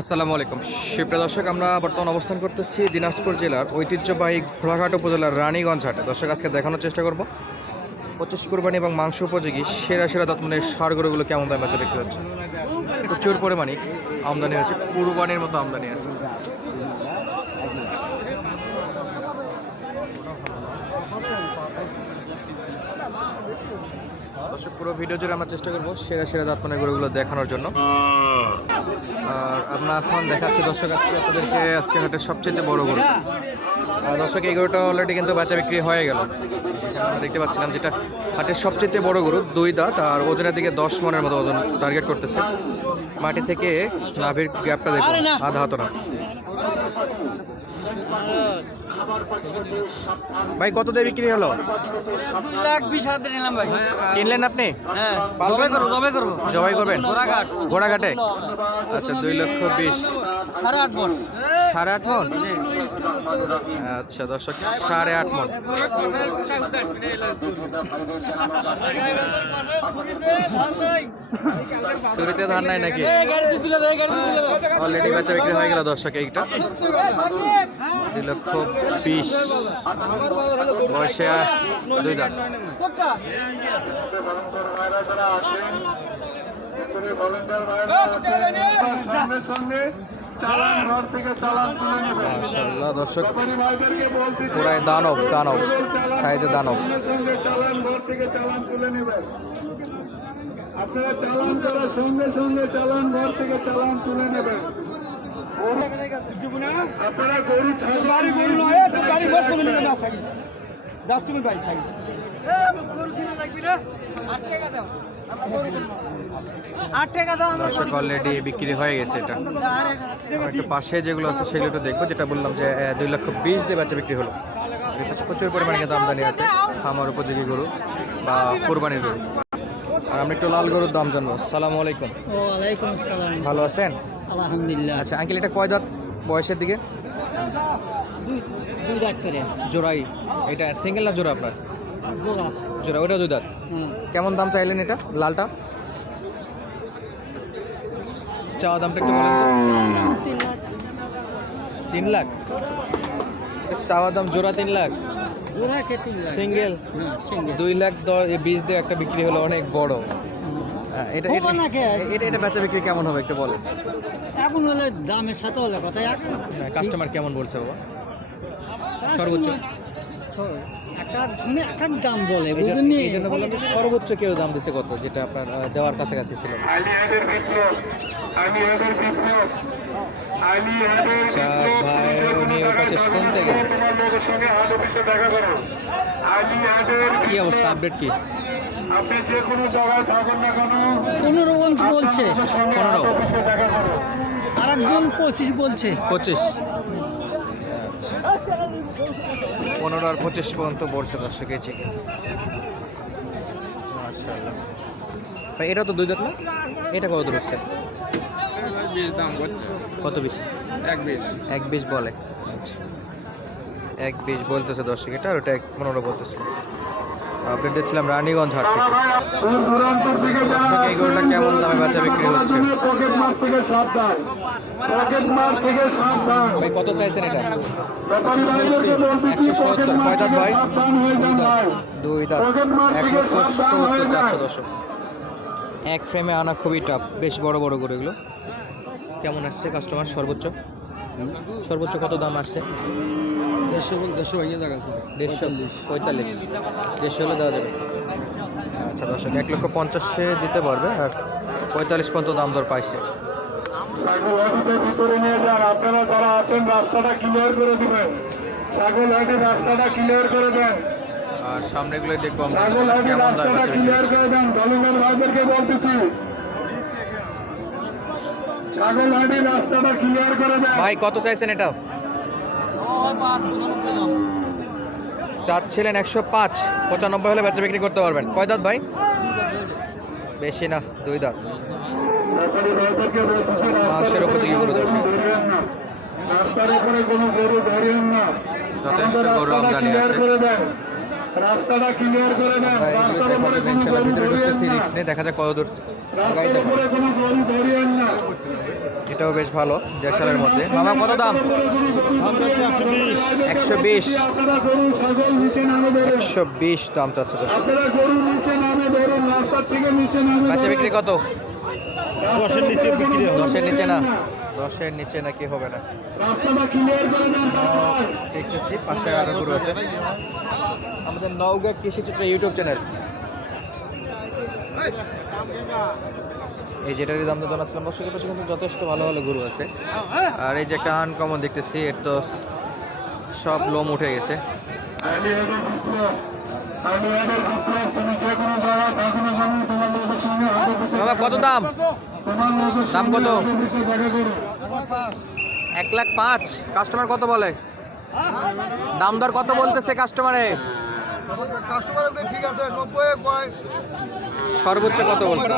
আসসালামু আলাইকুম। সুপ্রিয় দর্শক, আমরা বর্তমান অবস্থান করতেছি দিনাজপুর জেলার ঐতিহ্যবাহী ঘোড়াঘাট উপজেলার রানীগঞ্জ হাটে। দর্শক, আজকে দেখানোর চেষ্টা করব। পঁচিশ কোরবানি এবং মাংস উপযোগী সেরা সেরা যত্নের সার গরুগুলো কেমন দামে বেচা বিক্রি হচ্ছে? প্রচুর পরিমাণে আমদানি হয়েছে, কুরবানির মতো আমদানি আছে। দর্শক, পুরো ভিডিও জুড়ে আমরা চেষ্টা করব সেরা সেরা জাতমানের গরুগুলো দেখানোর জন্য। আর আপনার এখন দেখাচ্ছি দর্শক, আজকে আপনাদেরকে আজকে হাটের সবচেয়ে বড় গরু। আর দর্শক, এই গরুটা অলরেডি কিন্তু বাচ্চা বিক্রি হয়ে গেল। আমরা দেখতে পাচ্ছিলাম যেটা হাটের সবচেয়ে বড় গরু, দুই দাঁত, আর ওজনের দিকে দশ মনের মতো ওজন টার্গেট করতেছে। মাটি থেকে নাভির গ্যাপটা দেখুন। আধা হাত না। ভাই কত দিয়ে বিক্রি হলো? লাখ বিশ হাজার নিলাম ভাই। কিনলেন আপনি? হ্যাঁ জবাই করব জবাই করব। জবাই করবেন? ঘোড়াঘাট। ঘোড়াঘাটে? আচ্ছা দুই লক্ষ বিশ। সাড়ে আট মন। সাড়ে আট মন? আচ্ছা দর্শক, সাড়ে আট মন। শুরুতে ধান নাই নাকি? অলরেডি বেচা বিক্রি হয়ে গেল দর্শক, এইটা। দুই লক্ষ বিশ। বয়সে দুই দাম সঙ্গে সঙ্গে চালান ঘর থেকে চালান তুলে নেবেন মাশাআল্লাহ দর্শক। ভাইদেরকে বলতেছি পুরাই দানব দানব সাইজে দানব। সঙ্গে সঙ্গে চালান ঘর থেকে চালান তুলে নেবেন আপনারা চালান করার সঙ্গে সঙ্গে চালান ঘর থেকে চালান তুলে নেবেন আপনারা গরু ছাগল গরু নয় গাড়ি বস করে নেবেন যাচ্ছ তুমি ভাই আট টাকা দাও দর্শক অলরেডি বিক্রি হয়ে গেছে এটা। একটু পাশে যেগুলো আছে সেগুলো একটু দেখব যেটা বললাম যে দুই লক্ষ বিশ দিয়ে বাচ্চা বিক্রি হলো। প্রচুর পরিমাণে কিন্তু আমদানি আছে খামার উপযোগী গরু বা কোরবানির গরু। আর আমরা একটু লাল গরুর দাম জানব। সালামু আলাইকুম। ওয়ালাইকুম আসসালাম। ভালো আছেন? আলহামদুলিল্লাহ। আচ্ছা আঙ্কেল এটা কয় দাঁত বয়সের দিকে? দুই দুই করে। জোড়াই। এটা সিঙ্গেল না জোড়া আপনার? জোড়া ওটা দুই দাঁত। হ্যাঁ কেমন দাম চাইলেন এটা লালটা? চাওয়া দামটা একটু বলেন তো। তিন লাখ। চাওয়া দাম জোড়া তিন লাখ? সিঙ্গেল? হ্যাঁ দুই লাখ বিশ দিয়ে একটা বিক্রি হলো অনেক বড়। হ্যাঁ, এটা এটা- এটা এটা বেচা বিক্রি কেমন হবে একটু বলেন। এখন হলে দামের সাথে হলে কথা কাস্টমার কেমন বলছে বাবা? সর্বোচ্চ। দাম বলে যে- এই জন্য বললাম সর্বোচ্চ কেউ দাম দিছে কত যেটা আপনার দেওয়ার কাছাকাছি ছিল? ভাই উনি ওর কাছে শুনতে গেছে। কি অবস্থা? আপডেট কি? আপনি যে কোনো জায়গায় থাকুন না কেন পনেরো পঞ্চ বলছে। পনেরো। অফিসে দেখা করো। আর একজন পঁচিশ বলছে। পঁচিশ। আচ্ছা। পনেরো আর পঁচিশ পর্যন্ত বলছে দর্শক এই চিকেন। ভাই এটা তো দুই দাঁত না? এটা কত দূর হচ্ছে? কত বিশ? এক বিশ। এক বিশ বলে। আচ্ছা। এক বিশ বলতেছে দর্শক এটা আর ওটা এক পনেরো বলতেছে। আপডেট দিচ্ছিলাম রানীগঞ্জ হাট থেকে। দর্শক, কেমন দামে বেচা বিক্রি হচ্ছে? ভাই কত চাইছেন এটা? একশো সত্তর। কয় দাঁত ভাই? দুই দাঁত। এক লক্ষ সত্তর চারশো দশক এক ফ্রেমে আনা খুবই টাফ বেশ বড় বড় গরু এগুলো। কেমন আসছে কাস্টমার সর্বোচ্চ? সর্বোচ্চ কত দাম আসছে? দেড়শো দেড়শো হয়ে যাবে দেড়শো পঁয়তাল্লিশ। দেড়শো হলে দেওয়া যাবে। আচ্ছা দর্শক এক লক্ষ পঞ্চাশে দিতে পারবে আর পঁয়তাল্লিশ পর্যন্ত দাম দর পাইছে। ছাগলহাটিতে ভিতরে নিয়ে যান। আপনারা যারা আছেন রাস্তাটা ক্লিয়ার করে দিবেন। ছাগলহাটির রাস্তাটা ক্লিয়ার করে দেন। আর সামনেগুলো দেখব আমরা। ছাগলহাটির কেমন দাম রাস্তাটা ক্লিয়ার করে দেন। ডলুমের ভাইদেরকে বলতেছি। ছাগল ছাগলহাটির রাস্তাটা ক্লিয়ার করে দেন। ভাই কত চাইছেন এটা চাচ্ছিলেন একশো পাঁচ, পঁচানব্বই হলে বেচা বিক্রি করতে পারবেন। কয় দাঁত ভাই? বেশি না, দুই দাঁত। মাংসের উপযোগী গরু না যথেষ্ট গরু আমদানি আছে। রাস্তাটা ক্লিয়ার করে দেন। রাস্তার উপরে কোনো গরু ধরিয়েন না। দেখা যাক কত দূর রাস্তার উপরে কোনো গরু ধরিয়েন না। এটাও বেশ ভালো দেড়শালের মধ্যে। মামা কত দাম? একশো বিশ। একশো দাম চাচ্ছে দর্শক। আপনারা গরু নিচে নামে বেরোন রাস্তার থেকে নিচে বাচ্চা বিক্রি কত? দশের নিচে বিক্রি দশের নিচে না। দশের নিচে নাকি হবে না। দেখতেছি পাশে আরও গরু আছে। আমাদের নওগাঁ কৃষি চিত্র ইউটিউব চ্যানেল। এই যেটারই দাম তো জানাচ্ছিলাম বর্ষকের পাশে কিন্তু যথেষ্ট ভালো ভালো গরু আছে। আর এই যে একটা আনকমন দেখতেছি এর তো সব লোম উঠে গেছে। কত দাম? দাম কত? এক লাখ পাঁচ। কাস্টমার কত বলে? দাম দর কত বলতেছে কাস্টমারে সর্বোচ্চ কত বলছে?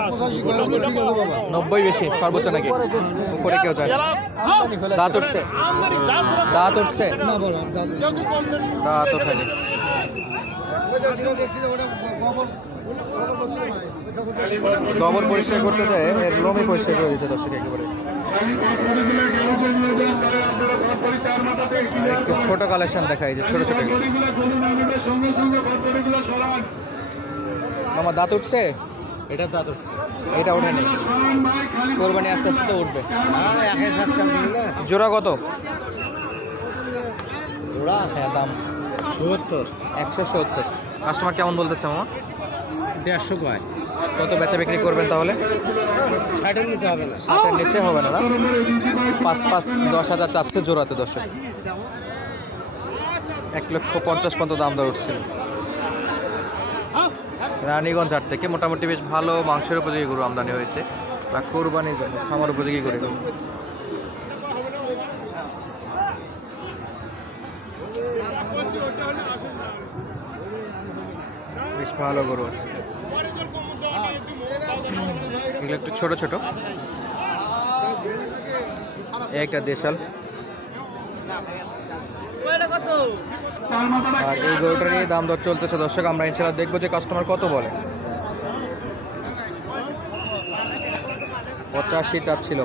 নব্বই বেশি, সর্বোচ্চ নাকি? উপরে কেউ যায়। দাঁত উঠছে? দাঁত উঠছে? দাঁত ওঠেনি। গোবর পরিষ্কার করতে যায় এর লোমই পরিষ্কার করে দিচ্ছে দর্শক একেবারে। একটু ছোট কালেকশন দেখায় যে ছোট ছোট মামা দাঁত উঠছে? এটা দাঁত উঠছে। এটা ভাই খালি কোরবানি আস্তে আস্তে উঠবে। জোড়া কত? জোড়া? হ্যাঁ দাম। সত্তর। একশো সত্তর। কাস্টমার কেমন বলতেছে মামা? দেড়শো কয়। কত বেচা বিক্রি করবেন তাহলে? ষাটের নিচে হবে না। ষাটের নিচে হবে না না? পাঁচ পাঁচ দশ হাজার চারশো জোড়াতে দর্শক। এক লক্ষ পঞ্চাশ পর্যন্ত দাম দর উঠছিল রানীগঞ্জ হাট থেকে মোটামুটি বেশ ভালো মাংসের উপযোগী গরু আমদানি হয়েছে। বা কোরবানির জন্য আমার উপযোগী করে গরু। বেশ ভালো গরু আছে। এগুলো একটু ছোট ছোট। একটা দেশাল। আর এই গরুটা নিয়ে দাম দর চলতেছে। দর্শক, আমরা এছাড়া দেখব যে কাস্টমার কত বলে। পঁচাশি চাচ্ছিল।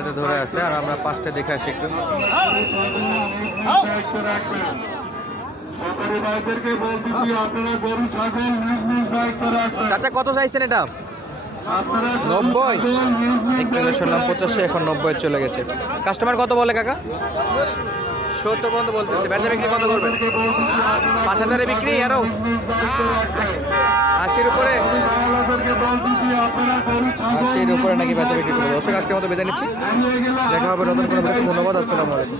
কাস্টমার ধরে আছে, আর আমরা পাঁচটা দেখে আসি একটু। চাচা, কত চাইছেন এটা? নব্বই? একটু শুনলাম, পঁচাশি, এখন নব্বই চলে গেছে। কাস্টমার কত বলে, কাকা? সত্তর পর্যন্ত বলতেছে। বেচা বিক্রি কত করবেন পাঁচ হাজারে বিক্রি, আরও? নিজ নিজ দায়িত্ব রাখবেন আশির উপরে? আশির উপরে নাকি বেচা বিক্রি করবে? দর্শক, আজকের মতো বেঁধে নিচ্ছি। দেখা হবে নতুন কোনো। ধন্যবাদ, আসসালামু আলাইকুম।